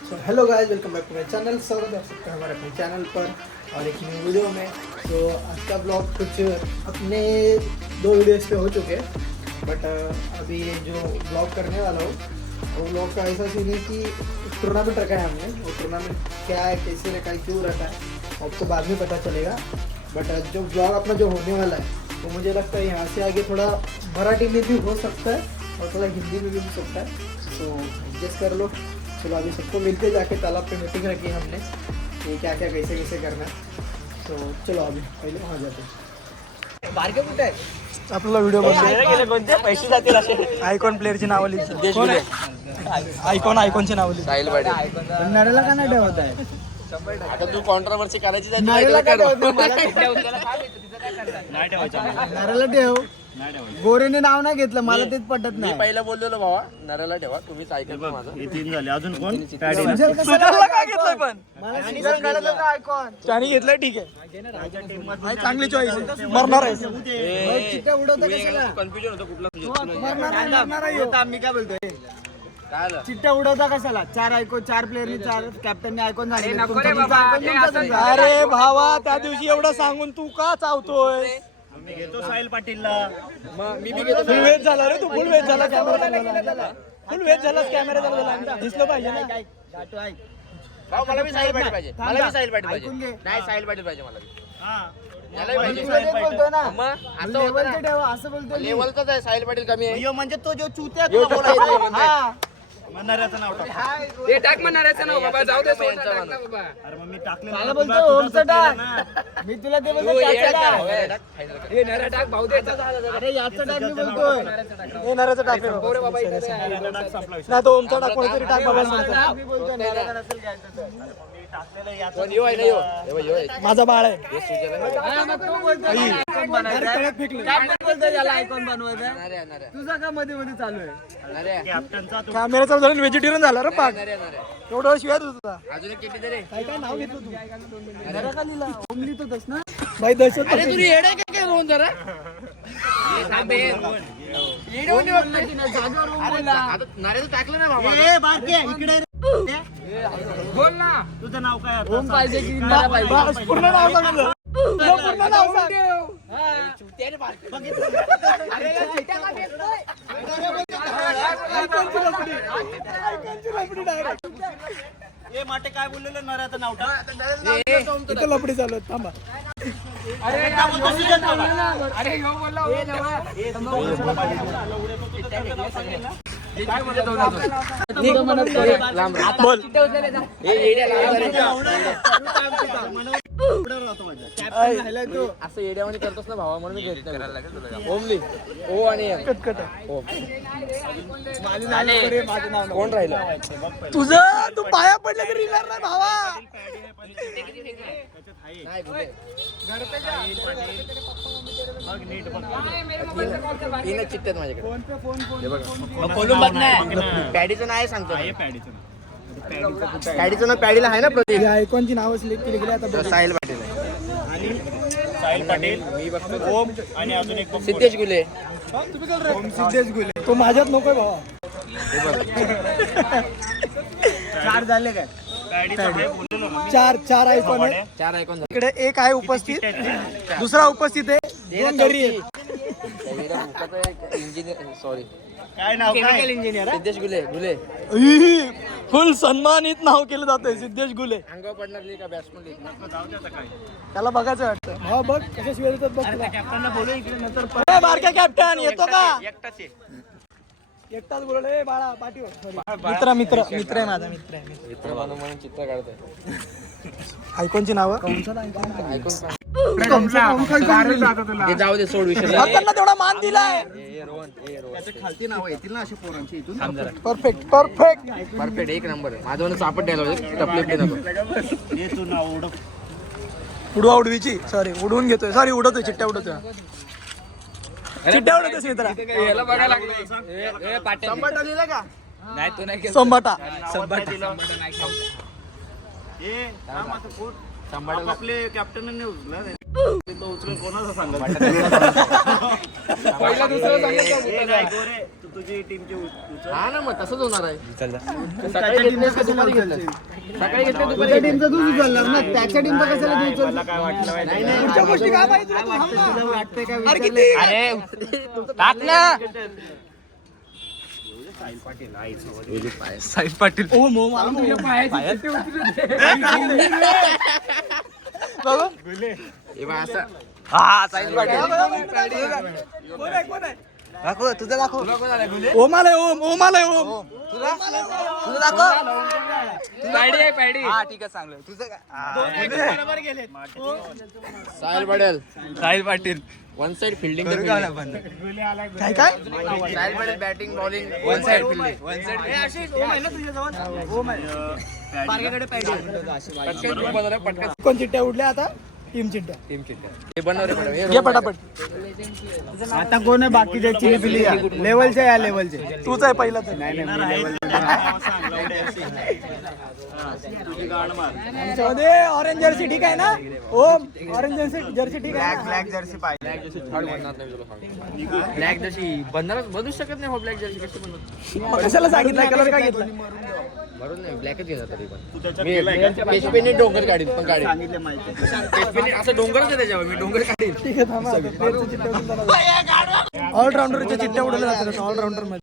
Hello guys, welcome back to my channel. स्वागत है आप सबका हमारे अपने चैनल पर और एक न्यू वीडियो में। तो आज का ब्लॉग कुछ अपने 2 वीडियोस पे हो चुके हैं, बट अभी जो ब्लॉग करने वाला हूँ वो ब्लॉग का ऐसा सीन है कि टूर्नामेंट रखा है हमने। वो टूर्नामेंट क्या है, कैसे रखा है, क्यों रखा है, आपको बाद में पता चलेगा। बट जो ब्लॉग अपना जो होने वाला है वो मुझे लगता है यहाँ से आगे थोड़ा मराठी में भी हो सकता है और थोड़ा हिंदी में भी हो सकता है, तो एडजस्ट कर लो। चलो अभी सबको मिलके जाके तालाब पे मीटिंग रखी है हमने कि क्या क्या कैसे कैसे करना है। तो चलो अभी पहिले वहाँ जाते हैं। बारके कुठे आहे आपल्याला व्हिडिओ गेले कोणते पैसे जातील असे आयकॉन प्लेअरची नावं लिहिली, कोण आहे आयकॉनची नावं लिहिली। साहिल पाटील नरेला का नाही ठेवत आहे? आता तू कॉन्ट्रोवर्सी करायची जाते नरेला का ठेवत नाही नरेला ठेव, गोरेने नाव नाही घेतलं, मला तेच पटत मी नाही। पहिला बोललेलो भावा नऱ्याला ठेवा, तुम्हीच ऐकलं माझं. हे 3 झाले. अजून कोण? सुजलला काय घेतलंय पण? त्याने घेतलंय, ठीक आहे, चांगली चॉईस आहे। मरणार आहे चिट्ट्या उडवता कशाला? कन्फ्युजन होतं कुठला मरणार आहे। मी काय बोलतोय, काय आलं चिट्ट्या उडवता कशाला? 4 प्लेअरनी 4 कॅप्टनने आयकॉन झाले। अरे भावा, त्या दिवशी एवढं सांगून तू का चावतोय? मी घेतो साहिल पाटीलला. मी बी घेतो. फुल वेज झाला रे तू, फुल वेज झाला कॅमेरा, फुल वेज झालास कॅमेरा झाला, दिसलं पाहिजे ना। भाऊ मला बी साहिल पाटील पाहिजे, मला बी साहिल पाटील पाहिजे. नाही साहिल पाटील पाहिजे मला बी. यालाही पाहिजे. मग असं होतं ना, असं बोलतोय लेवलचाच आहे साहिल पाटील कमी आहे. यो म्हणजे तो जो चुत्या यो बोलायचं म्हणजे. नऱ्याचं नाव टाक. ते टाक म्हणणाऱ्याचं नाव बाबा, जाऊ दे यांचा सोडा, म्हणा. टाक ना बाबा. अरे मग मी टाकले मला बोलतो ओमचं टाक, मी तुला ते बोलतो त्याचं टाक। हे नऱ्या टाक भाऊ दे. अरे याचं टाक मी बोलतोय, नऱ्याचं टाक. पोरे बाबा इथं आहे. नाही तो ओमचा टाक, कोणतरी टाक बाबा. मी बोलतोय नऱ्याला नसेल घ्यायचं तर। पण यो आहे ना यो. हे बघ, यो आहे. माझा बाळ आहे. हे सुजल आहे. हा, मग तू बोलतोय आयकॉन बनवायचं. काय बोलतोय याला आयकॉन बनवायचं? नऱ्या नऱ्या तुझा का मध्ये मध्ये चालू आहे? नऱ्या कॅप्टनचा तो कॅमेरा चालू झाला, व्हेजिटेरियन झाला रे पाक. नऱ्या नऱ्या. एवढं शिवाय होता. अजून एक किती दे रे. काय काय नाव घेतो तू? नऱ्या का लिहिला? ओम लिहितोस ना भाई? दहशत अरे तुझी येडे काय रोहन जरा. येडे होऊन बघते. जागेवर ओम बोलला. आता नऱ्याचं टाकलं ना बाबा. ए बारके इकडे रे. बोल ना. तुझं नाव काय आता? ओम पाहिजे की नऱ्या पाहिजे? बस, पूर्ण नाव सांग तुझं. तुझं पूर्ण नाव सांग. ए माटे काय बोललेलं नऱ्याचं नाव टाक. इथं लपडी चालू आहे, थांबा। अरे ह्यो बोलला हो तेव्हा. बोल. हे येड्या लावायला. असं येड्यावानी करतोस ना भावा, म्हणून मी घेत नाही. ओमली ओ आणि एम. कटकट. ओम. माझं नाव कोण राहिलं? तुझं तू पाया पडलं तरी येणार नाही भावा. नाही कुठे. बघ नीट बघ. तीनच चिठ्ठ्यात माझ्याकडे. फोन पे फोन हे बघा. खोलून बघ ना. पॅडीचं नाव आहे सांगतो. हे पॅडीचं नाव. पॅडीचं नाव पॅडीला आहे ना प्रतीक. आयकॉनची नावं सिलेक्ट केली गेली आता तो साहिल पाटील आहे. आणि साहिल पाटील, मी बघतो. ओम आणि अजून एक बघ. सिद्धेश गुले. ओम सिद्धेश गुले तो माझ्यात नकोय भावा। हे बघ. 4 झाले काय? पॅडीचं आहे बोललेलो ना मी. 4 आयकॉन आहे। 4 ऐकून झाले. इकडे एक आहे उपस्थित, दुसरा उपस्थित आहे, 2 घरी आहेत। इंजिनियर सॉरी काय नाव काय? इंजिनियर सिद्धेश गुले. गुले फुल सन्मानित नाव केलं जातंय सिद्धेश गुले. अंगावर पडणार नाही का बॅट्समन. जाऊ दे आता काय. त्याला बघायचं वाटतं। हा बघ कशा शिवाय येतात बघ तुला। कॅप्टनला बोलू इकडे नंतर. ए, बारक्या कॅप्टन येतो का? एकटाच आहे. एकटाच बोलले बाळा पाठीवर. मित्र मित्र मित्र आहे, माझा मित्र आहे। मित्र म्हणून चित्र काढतोय. आयकॉनची नावं ऐकून तुला ते जाऊ दे, सोड विषय. त्यांना तेवढा मान दिलाय। रोहन खालती नाव येतील ना असे पोरांची इथून. Perfect perfect. परफेक्ट एक नंबर आहे. माझं सापड द्यायला पाहिजे. टपले नको. हे तू नाव ओळख. उडवा उडवीची सॉरी उडवून घेतोय, सॉरी उडवतोय, चिट्ट्या उडवतोय, चिट्ट्या उडवतोय मित्रा। याला बघायला लागलं. पाट्या संबाट लिहिलं का? नाही तो नाही संबाटा हे थांब आता पोट. आपले कॅप्टनने उचलला. तो उचलून कोणाचा सांगत. पहिला दुसरा सांगितलं. हे काय गोरे तुझी टीमची हा ना मग तसंच होणार आहे. सकाळी घेतलेस का दुपारी घेतलेस? सकाळी घेतले दुपारी घेतले. टीमचं तूच उचलणार ना, त्याच्या टीमचं कशाला तू उचलणार? मला काय वाटलं माहिती नाही, आहे? नाही. पुढच्या गोष्टी काय माहिती तुला? थांब ना. तुला वाटतंय काय अरे विचारलं? किती? अरे टाक ना. साहिल पाटील ओ मो मला तुझ्या पायाची चिठ्ठी उचलून दे. हे बघ असं. हा साहिल पाटील दाखव तुझं दाखव. ओम आलाय ओम ओम आलाय ओम तुझं दाखव. हा ठीक आहे चांगलं तुझं काय? Sahil Patil one side fielding काय काय Sahil Patil batting bowling one side fielding. कोण चिट्ट्या उडल्या आता? टीम चिट्ट्या. हे बनव रे मॅडम. घे पटापट. आता कोण आहे बाकीचे चिली लेवलचे या लेवलचे? तूच आहे पहिला तर. आमच्यामध्ये ऑरेंज जर्सी ठीक आहे ना? ओम ऑरेंज जर्सी ठीक आहे ना? ब्लॅक जर्सी पाहिजे. ब्लॅक जर्सी बनूच शकत नाही. ब्लॅक जर्सी कशी बनवत? मग कशाला सांगितलं कलर काय घेतला? बरोबर नाही. ब्लॅकच घेणार तरी पण. पेशपेने डोंगर काढील पण काढील. पेशपेने असं डोंगरच आहे त्याच्यावर. मी डोंगर काढील. ठीक आहे थांबा. ऑलराऊंडरच्या चिट्ट्या उडवल्या जातात ऑलराऊंडर मध्ये.